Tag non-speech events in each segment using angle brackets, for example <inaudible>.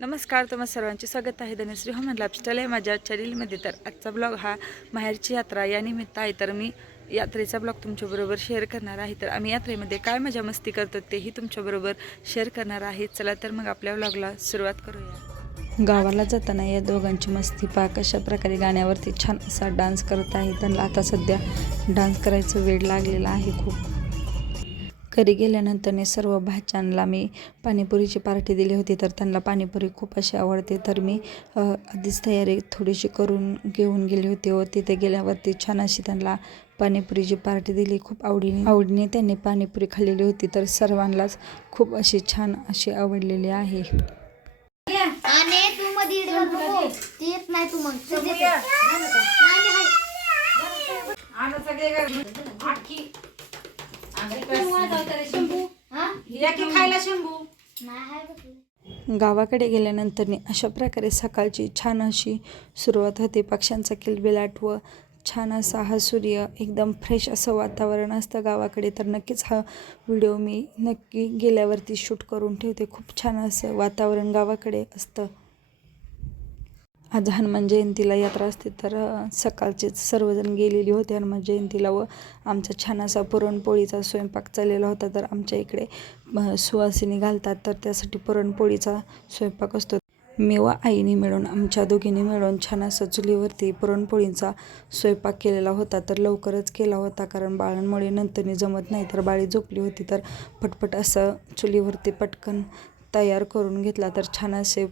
नमस्कार तुम्हा सर्वांचे स्वागत आहे. धनश्री होमन लाईफस्टाईल आहे माझ्या चॅनलमध्ये तर आजचा ब्लॉग हा माहेरची यात्रा. या निमित्त आहे तर मी यात्रेचा ब्लॉग तुमच्याबरोबर शेअर करणार आहे. तर आम्ही यात्रेमध्ये काय मजा मस्ती करतो तेही तुमच्याबरोबर शेअर करणार आहे. चला तर मग आपल्या ब्लॉगला सुरुवात करूया. गावाला जाताना या दोघांची मस्ती पा कशा प्रकारे गाण्यावरती छान असा डान्स करत आहे त्यांना आता सध्या डान्स करायचं वेळ लागलेला आहे खूप. घरी गेल्यानंतरने सर्व भाच्यांना मी पाणीपुरीची पार्टी दिली होती तर त्यांना पाणीपुरी खूप अशी आवडते. तर मी आधीच तयारी थोडीशी करून घेऊन गेली होती व तिथे गेल्यावरती छान अशी त्यांना पाणीपुरीची पार्टी दिली. खूप आवडीने आवडीने त्यांनी पाणीपुरी खाल्लेली होती तर सर्वांनाच खूप अशी छान अशी आवडलेली आहे. येत नाही शंभू. गावाकडे गेल्यानंतर अशा प्रकारे सकाळची छान अशी सुरुवात होते. पक्ष्यांचा किलबिलाट व छान असा हा सूर्य एकदम फ्रेश असं वातावरण असतं गावाकडे. तर नक्कीच हा व्हिडिओ मी नक्की गेल्यावरती शूट करून ठेवते. खूप छान असं वातावरण गावाकडे असतं. आज हनुमान जयंतीला यात्रा असते तर सकाळचीच सकाळचेच सर्वजण गेलेली होते हनुमान जयंतीला व आमचा छान असा पुरणपोळीचा स्वयंपाक चाललेला होता तर आमच्या इकडे सुवासिनी घालतात तर त्यासाठी पुरणपोळीचा स्वयंपाक असतो. मी व आईने मिळून आमच्या दोघींनी मिळून छान असं चुलीवरती पुरणपोळींचा स्वयंपाक केलेला होता तर लवकरच केला होता कारण बाळांमुळे नंतरनी जमत नाही तर बाळी झोपली होती तर पटपट असं चुलीवरती पटकन तयार करून घेतला तर छान असे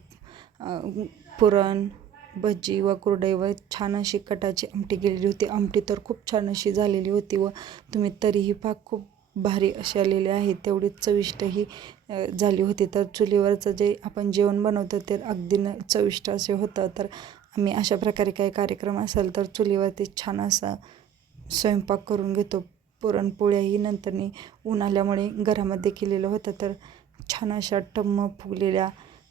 पुरण भजी व कुरडई व छान अशी कटाची आमटी गेलेली होती. आमटी तर खूप छान अशी झालेली होती व तुम्ही तरीही पाक खूप भारी अशी आलेले आहे. तेवढीच चविष्टही झाली होती. तर चुलीवरचं जे आपण जेवण बनवतो ते अगदी न चविष्ट असे होतं. तर आम्ही अशा प्रकारे काही कार्यक्रम असेल तर चुलीवरती छान असा स्वयंपाक करून घेतो. पुरणपोळ्याही नंतरनी ऊन आल्यामुळे घरामध्ये केलेलं होतं. तर छान अशा टम्म फुगलेल्या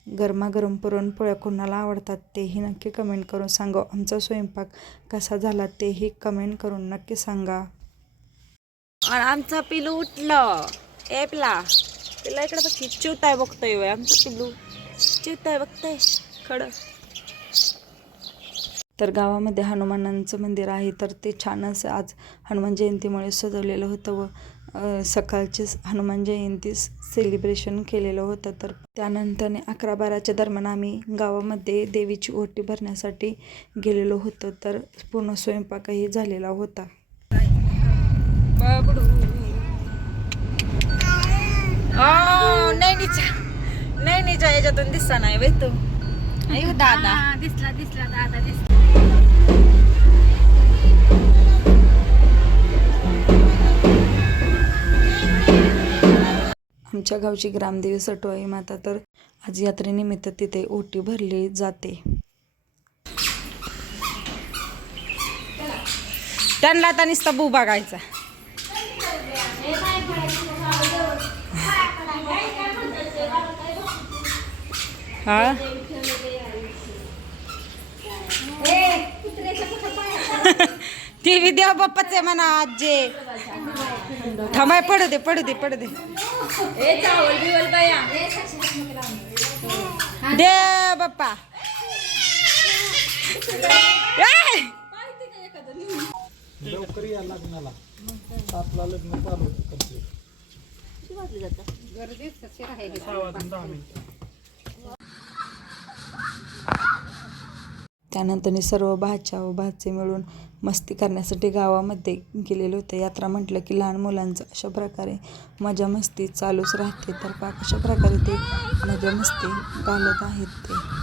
गरमागरम पुरणपोळ्या कोणाला आवडतात तेही नक्की कमेंट करून सांगा. आमचा स्वयंपाक कसा झाला तेही कमेंट करून नक्की सांगा. आणि आमचा पिलू उठलं. एपला पिला इकडे बघ चिवताय बघतोय वय आमचं पिलू चिवताय बघतोय. खडं. तर गावामध्ये हनुमानांचं मंदिर आहे तर ते छान असं आज हनुमान जयंतीमुळे सजवलेलं होतं व सकाळचेच हनुमान जयंती सेलिब्रेशन केलेलं होतं. तर त्यानंतरने अकरा बाराच्या दरम्यान आम्ही गावामध्ये देवीची ओटी भरण्यासाठी गेलेलो होतो. तर पूर्ण स्वयंपाकही झालेला होता. नैनीच्या नैनीच्या याच्यातून दिसता नाही बाई तू. अयो दादा. हा, दिसला दिसला दादा दिसला. आमच्या गावची ग्रामदेवी सटवाई माता तर आज यात्रेनिमित्त तिथे ओटी भरली जाते. त्यांना आता निसता बू बघायचा. हा? <laughs> ती विद्या बाप्पाचे म्हणा आजे थांबाय पडू दे पडू दे पडू दे. दे बाप्पा. ए! लवकर या लग्नाला. सातला लग्न चालू होतं त्यानंतर सर्व भाच्या व भाचे मिळून मस्ती करण्यासाठी गावामध्ये गेलेले होते. यात्रा म्हटलं की लहान मुलांचं अशा प्रकारे मजा मस्ती चालूच राहते. तर का कशा प्रकारे ते मजा मस्ती घालत आहेत ते?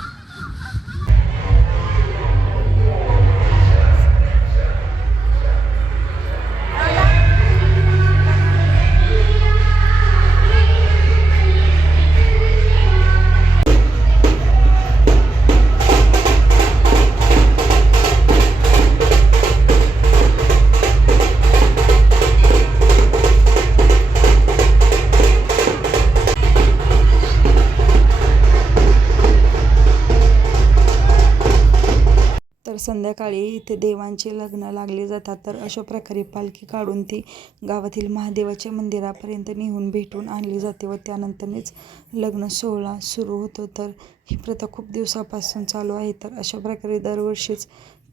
तर संध्याकाळी इथे देवांचे लग्न लागले जातात. तर अशा प्रकारे पालखी काढून ती गावातील महादेवाच्या मंदिरापर्यंत नेऊन भेटून आणली जाते व त्यानंतरच लग्न सोहळा सुरू होतो. तर ही प्रथा खूप दिवसापासून चालू आहे. तर अशा प्रकारे दरवर्षीच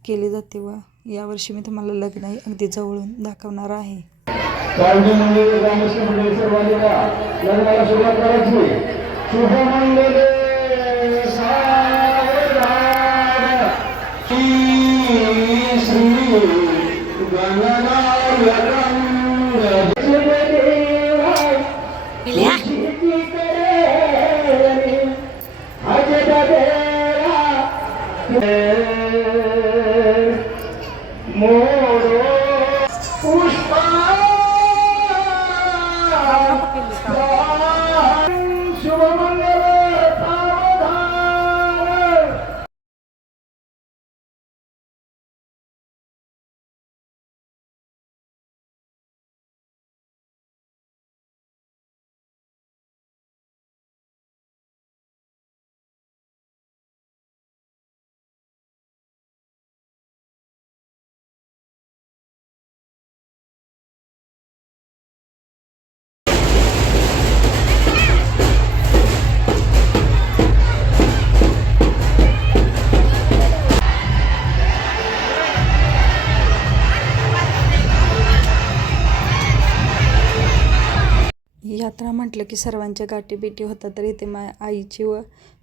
केली जाते व यावर्षी मी तुम्हाला लग्नही अगदी जवळून दाखवणार आहे. सर्वांनी लग्नाला सुरुवात करायची. இல்லையா Yeah. यात्रा म्हटलं की सर्वांच्या गाठीभेटी होतात. तर इथे मा आईची व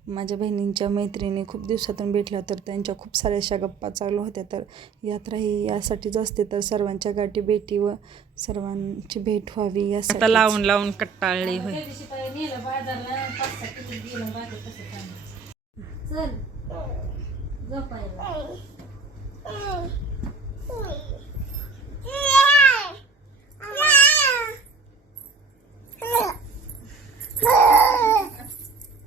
माझ्या बहिणींच्या मैत्रिणी खूप दिवसातून भेटल्या तर त्यांच्या खूप साऱ्या अशा गप्पा चालू होत्या. तर यात्रा ही यासाठीच असते. तर सर्वांच्या गाठीभेटी व सर्वांची भेट व्हावी यासाठी. आता लावून लावून कट्टाळली होय. चल.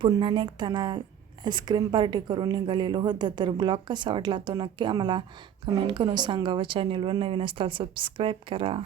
पुन्हा निघताना आईस्क्रीम पार्टी करून निघालेलो होतं तर ब्लॉग कसा वाटला तो नक्की आम्हाला कमेंट करून सांगा व चॅनेलवर नवीन असताल सबस्क्राईब करा.